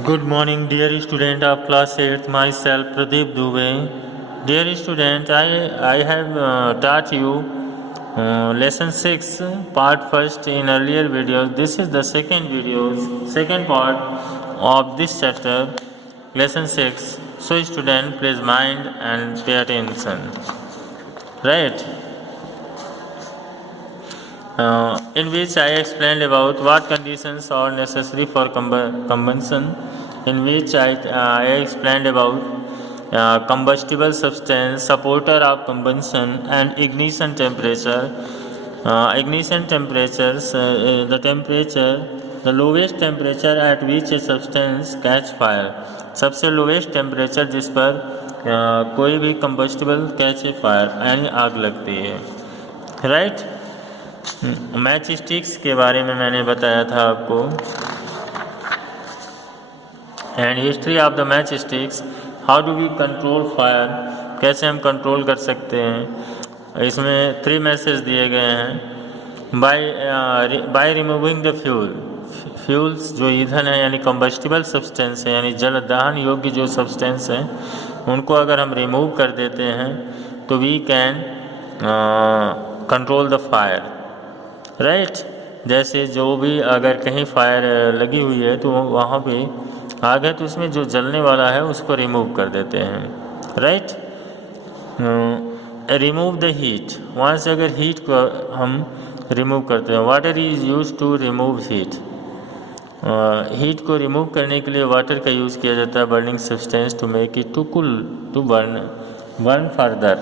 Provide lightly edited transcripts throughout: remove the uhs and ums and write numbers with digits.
Good morning, dear student of class 8th. Myself, Pradeep Dubey. Dear student, I have taught you lesson 6, part first in earlier videos. This is the second part of this chapter, lesson 6. So, student, please mind and pay attention. Right? In which I explained about what conditions are necessary for combustion, in which I explained about combustible substance, supporter of combustion, and ignition temperature. Ignition temperatures, the lowest temperature at which a substance catch fire. सबसे lowest temperature जिस पर कोई भी combustible catch fire यानी आग लगती है. Right. Match sticks के बारे में मैंने बताया था आपको, and history of the match sticks. How do we control fire, कैसे हम कंट्रोल कर सकते हैं. इसमें 3 मैसेज दिए गए हैं. बाय रिमूविंग द फ्यूल्स जो ईंधन है यानी कंबस्टिबल सब्सटेंस है यानी जल दहन योग्य जो सब्सटेंस है उनको अगर हम रिमूव कर देते हैं तो we can control the fire. Right. जैसे जो भी अगर कहीं फायर लगी हुई है तो वहाँ पे आग है तो उसमें जो जलने वाला है उसको रिमूव कर देते हैं. राइट. रिमूव द हीट, वहाँ से अगर हीट को हम रिमूव करते हैं. Water is use to remove heat. Heat को रिमूव करने के लिए वाटर का यूज़ किया जाता है. Burning substance to make it too cool to burn further.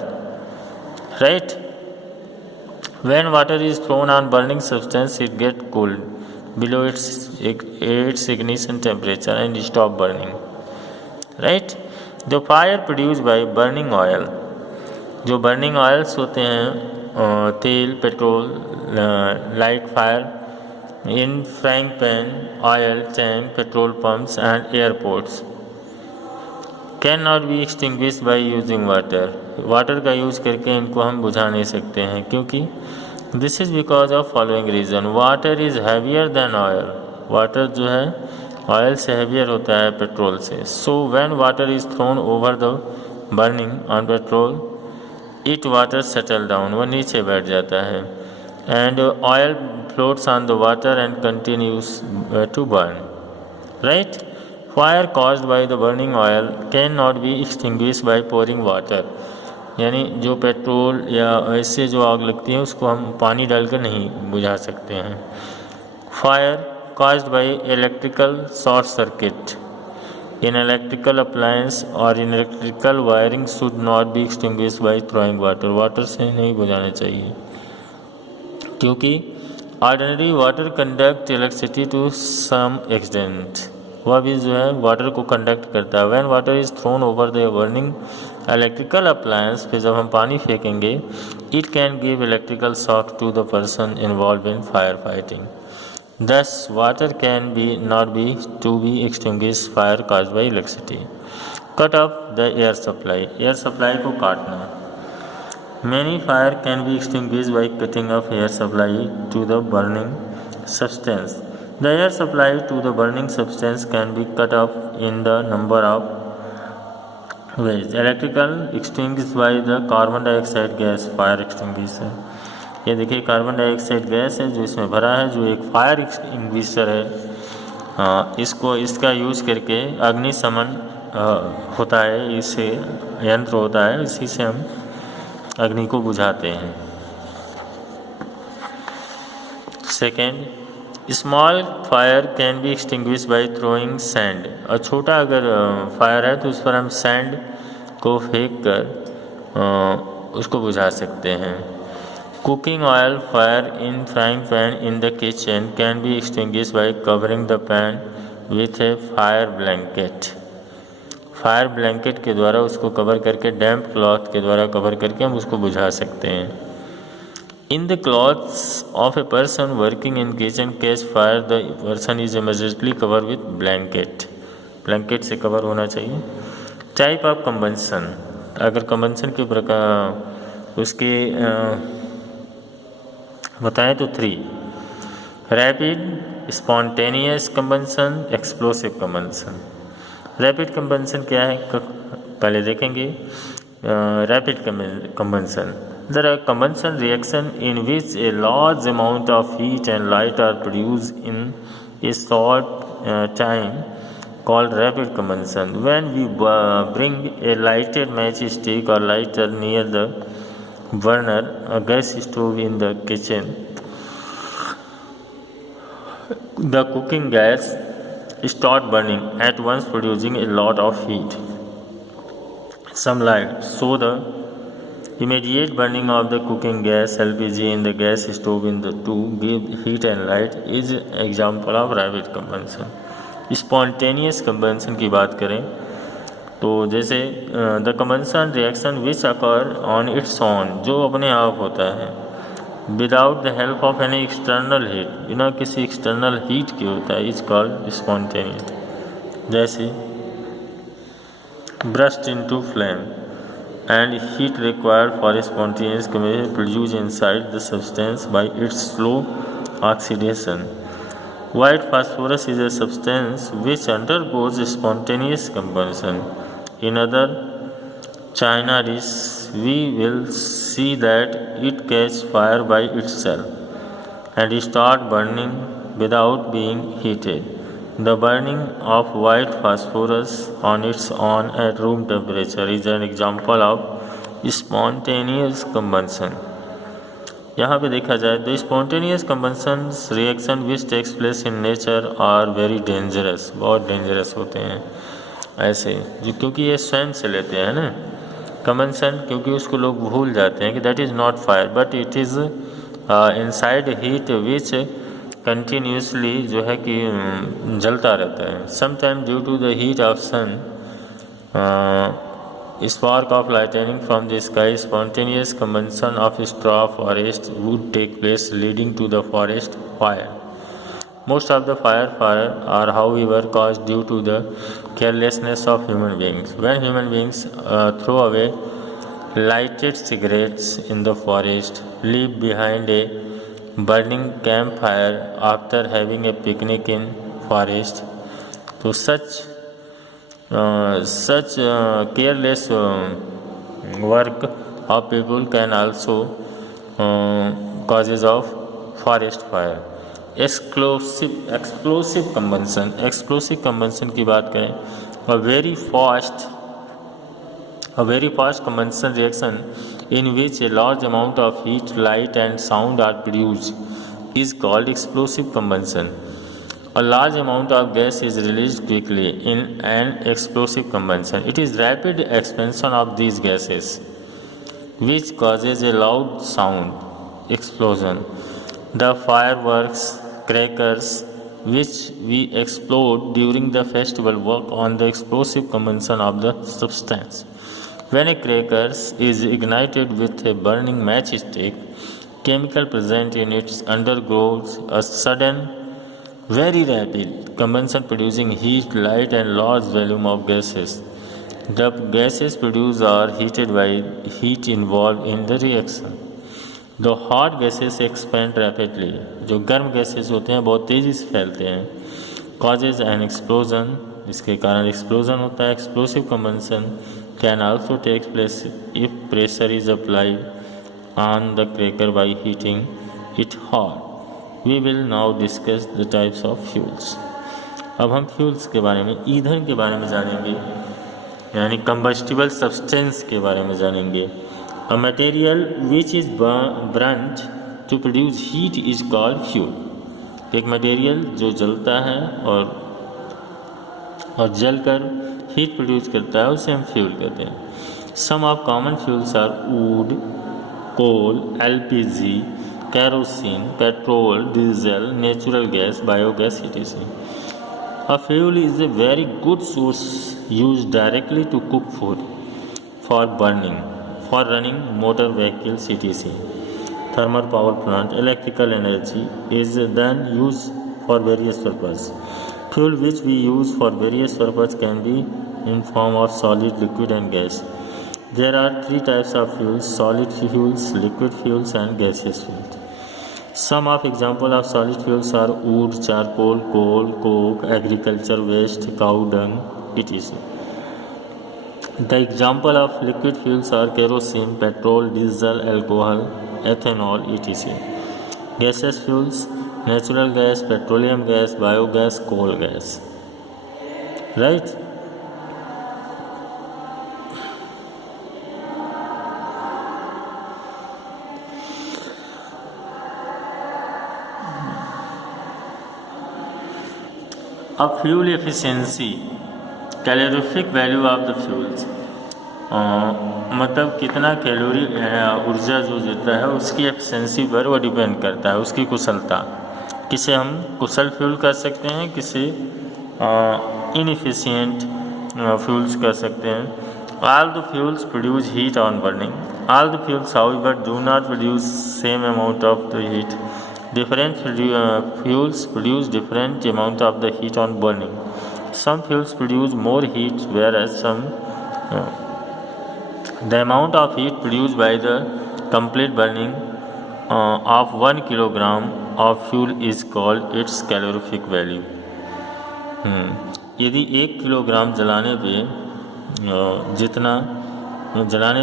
Right. When water is thrown on burning substance, it gets cooled below its ignition temperature and stop burning. Right? The fire produced by burning oil, जो burning oils होते हैं तेल, petrol, light fire in frying pan, oil tank, petrol pumps and airports cannot be extinguished by using water. Water का use करके इनको हम बुझा नहीं सकते हैं क्योंकि this is because of following reason. Water is heavier than oil. Water जो है ऑयल से हैवियर होता है पेट्रोल से. So when water is thrown over the burning on petrol it water settle down, वो नीचे बैठ जाता है. And oil floats on the water and continues to burn. Right. Fire caused by the burning oil can not be extinguished by pouring water. यानी जो petrol या ऐसे जो आग लगती है उसको हम पानी डालकर नहीं बुझा सकते हैं. Fire caused by electrical short circuit in electrical appliance और in electrical wiring should not be extinguished by throwing water. Water से नहीं बुझाना चाहिए क्योंकि ordinary water conduct electricity to some extent. वह भी जो है वाटर को कंडक्ट करता है. When water is thrown over the burning electrical appliance, पे जब हम पानी फेंकेंगे it can give electrical shock to the person involve in fire fighting. This water can be not be to be extinguish fire caused by electricity. Cut off the air supply, air supply को काटना. Many fire can be extinguish by cutting off air supply to the burning substance. The air supply to the burning substance can be cut off in the number of ways. Electrical extinguished by the carbon dioxide gas, fire extinguisher. ये देखिए carbon dioxide gas है जो इसमें भरा है जो एक fire extinguisher है. इसका यूज़ करके अग्निशमन होता है. इससे यंत्र होता है, इसी से हम अग्नि को बुझाते हैं. Second, small fire can be extinguish by throwing sand. और छोटा अगर फायर है तो उस पर हम सैंड को फेंक कर उसको बुझा सकते हैं. Cooking oil fire in frying pan in the kitchen can be extinguish bye covering the pan with A fire blanket. Fire blanket के द्वारा उसको कवर करके, डैम्प क्लॉथ के द्वारा कवर करके हम उसको बुझा सकते हैं. In the clothes of a person working in kitchen catch fire, the person is immediately covered with blanket. Blanket से कवर होना चाहिए. टाइप ऑफ कंबंशन, अगर कंबंशन के प्रकार उसके बताएं तो 3. Rapid spontaneous combustion, explosive combustion. Rapid combustion क्या है पहले देखेंगे। Rapid combustion, the combustion reaction in which a large amount of heat and light are produce in a short time called rapid combustion. When we bring a lighted matchstick or lighter near the burner, a gas stove in the kitchen, the cooking gas start burning at once, producing a lot of heat, some light. So the immediate burning of the cooking gas LPG in the gas stove in the to give heat and light is example of rapid combustion. Spontaneous combustion की बात करें तो जैसे the combustion reaction which occur on it's on, जो अपने आप होता है, without the help of any external heat, बिना किसी एक्सटर्नल हीट के होता है, इज कॉल्ड स्पॉन्टेनियस। जैसे burst into flame and heat required for spontaneous combustion produce inside the substance by it's slow oxidation. White phosphorus is a substance which undergoes spontaneous combustion. In other China dish, we will see that it catches fire by itself and start burning without being heated. The burning of white phosphorus on its own at room temperature is an example of spontaneous combustion. यहाँ पे देखा जाए तो spontaneous combustion reaction which takes place in nature are very dangerous, बहुत dangerous होते हैं ऐसे, जो क्योंकि ये स्वयं से लेते हैं ना कंबंशन, क्योंकि उसको लोग भूल जाते हैं कि that is not fire but it is inside heat which continuously जो है कि जलता रहता है। Sometime due to the heat of sun spark of lightning from the sky, spontaneous combustion of straw forest would take place, leading to the forest fire. Most of the fire are however caused due to the carelessness of human beings. When human beings throw away lighted cigarettes in the forest, leave behind a burning campfire after having a picnic in forest, so such careless work of people can also causes of forest fire. Explosive combustion की बात करें, a very fast combustion reaction in which a large amount of heat, light and sound are produced is called explosive combustion. A large amount of gas is released quickly in an explosive combustion. It is rapid expansion of these gases which causes a loud sound explosion. The fireworks, crackers which we explode during the festival work on the explosive combustion of the substance. When a cracker is ignited with a burning matchstick, chemical present in it undergoes a sudden very rapid combustion producing heat, light and large volume of gases. The gases produced are heated by heat involved in the reaction. The hot gases expand rapidly. जो गर्म gases होते हैं बहुत तेज़ी से फैलते हैं. Causes an explosion, इसके कारण explosion होता है. Explosive combustion can also take place if pressure is applied on the cracker by heating it hot. We will now discuss the types of fuels. अब हम फ्यूल्स के बारे में, ईंधन के बारे में जानेंगे, यानी कंबस्टिबल सब्सटेंस के बारे में जानेंगे। A material which is burnt to produce heat is called fuel. एक मटेरियल जो जलता है और जलकर हीट प्रोड्यूस करता है उसे हम फ्यूल कहते हैं। Some of common fuels are wood, coal, LPG, kerosene, petrol, diesel, natural gas, biogas, etc. A fuel is a very good source used directly to cook food, for burning, for running motor vehicles, etc. Thermal power plant, electrical energy is then used for various purposes. Fuel which we use for various purposes can be in form of solid, liquid and gas. There are three types of fuels: solid fuels, liquid fuels and gaseous fuels. Some of example of solid fuels are wood, charcoal, coal, coke, agriculture waste, cow dung, etc. The example of liquid fuels are kerosene, petrol, diesel, alcohol, ethanol, etc. Gaseous fuels, natural gas, petroleum gas, biogas, coal gas. Right? अब fuel efficiency, calorific value of the fuels, मतलब कितना calorie ऊर्जा जो देता है उसकी efficiency पर वो डिपेंड करता है, उसकी कुशलता। किसे हम कुशल फ्यूल कर सकते हैं, किसे इनएफिशिएंट फ्यूल्स कर सकते हैं। All the fuels produce heat on burning, all the fuels however do not produce same amount of the heat, different fuels produce different amount of the heat on burning. Some fuels produce more heat, whereas some the amount of heat produced by the complete burning of 1 kilogram of fuel is called its calorific value. यदि 1 kilogram जलाने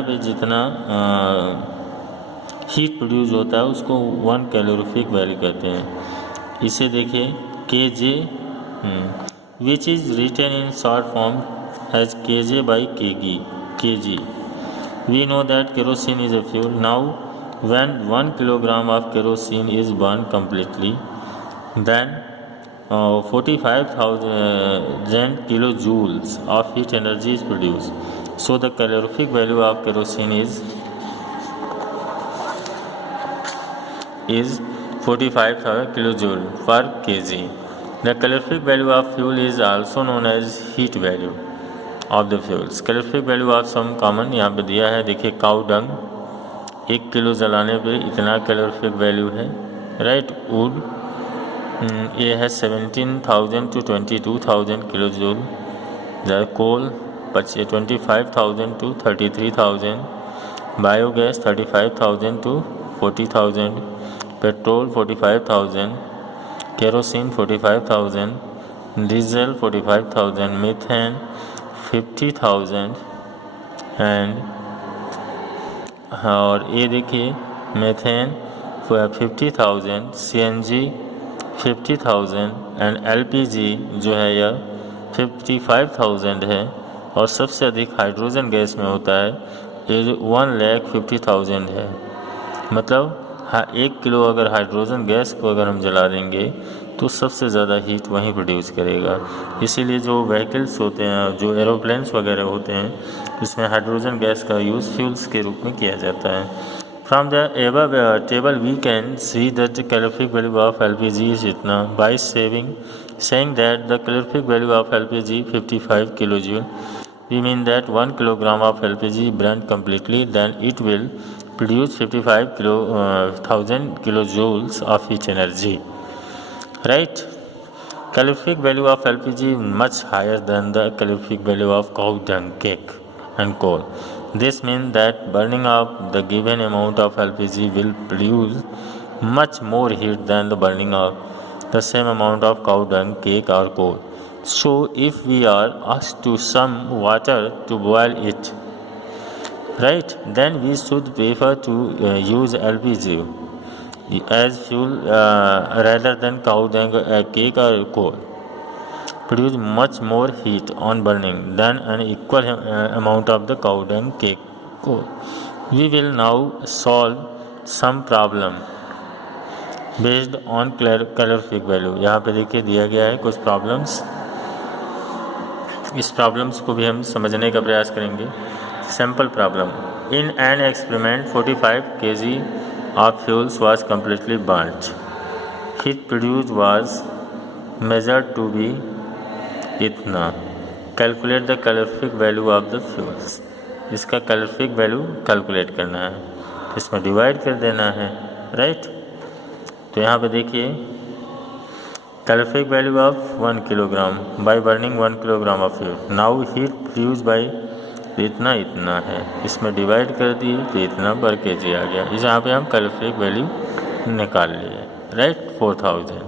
पे जितना heat produce होता है उसको 1 calorific value कहते हैं। इसे देखिए kJ, which is written in short form as kJ by kg. We know that kerosene is a fuel. Now when 1 kilogram of kerosene is burned completely, then 45,000 kilojoules of heat energy is produced. So the calorific value of kerosene is 45,000 kilojoule per kg. The calorific value of fuel is also known as heat value of the fuels. Calorific value of some common यहाँ पे दिया है, देखिए cow dung 1 kilo जलाने पे इतना calorific value है, right. Wood ये है 17,000 to 22,000 kilo joule, coal 25,000 to 33,000, biogas 35,000 to 40,000, petrol 45,000, kerosene 45,000, diesel 45,000, methane 50,000 and और ये देखिए मीथेन 50,000, CNG 50,000 एंड LPG जो है यह 55,000 है, और सबसे अधिक हाइड्रोजन गैस में होता है, ये 1,50,000 है। मतलब 1 किलो अगर हाइड्रोजन गैस को अगर हम जला देंगे तो सबसे ज़्यादा हीट वहीं प्रोड्यूस करेगा। इसीलिए जो व्हीकल्स होते हैं, जो एरोप्लेन्स वगैरह होते हैं, उसमें हाइड्रोजन गैस का यूज़ फ्यूल्स के रूप में किया जाता है। From the above table we can see that calorific value of LPG is इतना, by saying that the calorific value of LPG 55 kilojoule. We mean that 1 kilogram of LPG burned completely, then it will produce 55,000 kilojoules of heat energy. Right? Calorific value of LPG is much higher than the calorific value of cow dung, cake and coal. This means that burning of the given amount of LPG will produce much more heat than the burning of the same amount of cow dung, cake or coal. So if we are asked to some water to boil it, right, then we should prefer to use LPG as fuel rather than cow dung, cake or coal. Produce much more heat on burning than an equal amount of the cow dung, cake, coal. We will now solve some problem based on calorific value. यहाँ पे देखिए दिया गया है कुछ problems, इस problems को भी हम समझने का प्रयास करेंगे। Sample problem, in an experiment 45 kg of fuels was completely burned, heat produce was measured to be इतना, calculate the calorific value of the fuels. इसका कैलोरीफिक वैल्यू कैलकुलेट करना है, इसमें डिवाइड कर देना है, राइट। तो यहाँ पे देखिए calorific value of 1 kilogram by burning 1 kilogram of fuel, now heat produce by इतना है, इसमें डिवाइड कर दिए तो इतना पर kg आ गया। इस यहाँ पे हम कैलोरीफिक वैल्यू निकाल लिए। राइट 4000।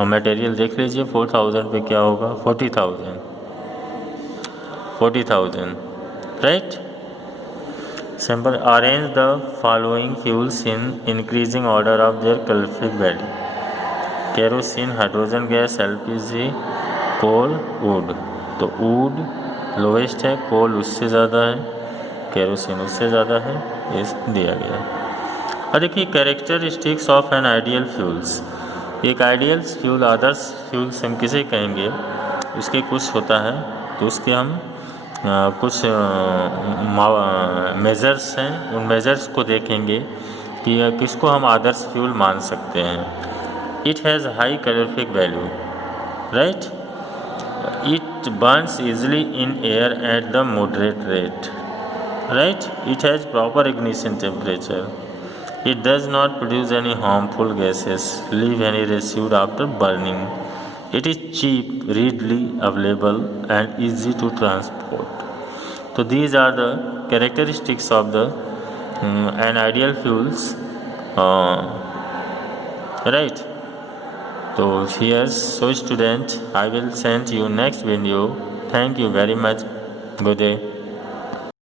और मटेरियल देख लीजिए 4000 पे क्या होगा 40,000 right. Simple arrange the following fuels in increasing order of their calorific value. Kerosene, hydrogen gas, LPG, coal, wood. तो वुड लोवेस्ट है, कोल उससे ज़्यादा है, केरोसिन उससे ज़्यादा है, ये दिया गया है। और देखिए characteristics of an ideal fuels. एक आइडियल फ्यूल, आदर्श फ्यूल्स हम किसे कहेंगे, उसके कुछ होता है तो उसके हम कुछ मेजर्स हैं, उन मेजर्स को देखेंगे कि किसको हम आदर्श फ्यूल मान सकते हैं। It has high calorific value, right. It Burns easily in air at the moderate rate, right. It has proper ignition temperature. It does not produce any harmful gases, leave any residue after burning. It is cheap, readily available and easy to transport. So these are the characteristics of the an ideal fuels, right. So here, so student, I will send you next video. Thank you very much. Good day.